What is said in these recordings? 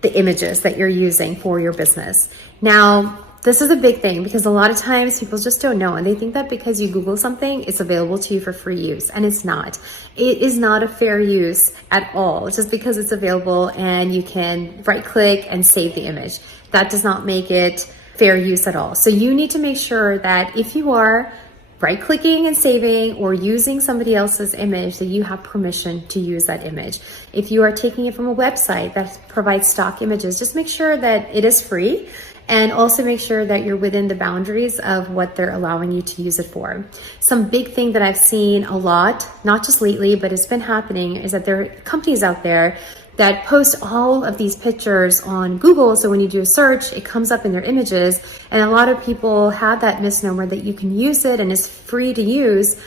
the images that you're using for your business. Now, this is a big thing because a lot of times people just don't know and they think that because you Google something, it's available to you for free use, and it's not. It is not a fair use at all. Just because it's available and you can right click and save the image, that does not make it fair use at all. So you need to make sure that if you are right clicking and saving or using somebody else's image, that you have permission to use that image. If you are taking it from a website that provides stock images, just make sure that it is free, and also make sure that you're within the boundaries of what they're allowing you to use it for. Some big thing that I've seen a lot, not just lately, but it's been happening, is that there are companies out there that post all of these pictures on Google. So when you do a search, it comes up in their images. And a lot of people have that misnomer that you can use it and it's free to use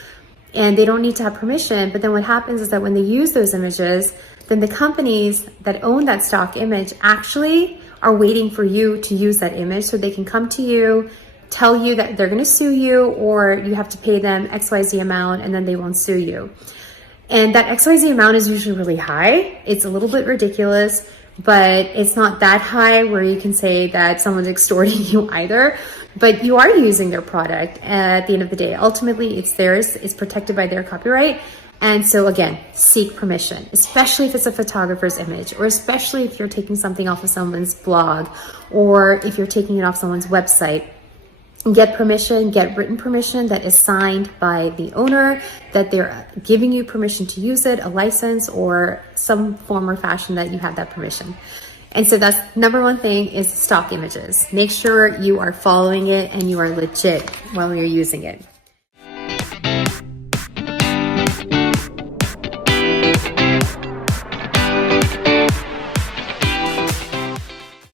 and they don't need to have permission. But then what happens is that when they use those images, then the companies that own that stock image actually are waiting for you to use that image so they can come to you, tell you that they're gonna sue you, or you have to pay them XYZ amount and then they won't sue you. And that XYZ amount is usually really high. It's a little bit ridiculous, but it's not that high where you can say that someone's extorting you either, but you are using their product at the end of the day. Ultimately, it's theirs, it's protected by their copyright. And so again, seek permission, especially if it's a photographer's image, or especially if you're taking something off of someone's blog, or if you're taking it off someone's website. Get permission, get written permission that is signed by the owner, that they're giving you permission to use it, a license, or some form or fashion that you have that permission. And so that's number one thing, is stock images. Make sure you are following it and you are legit while you're using it.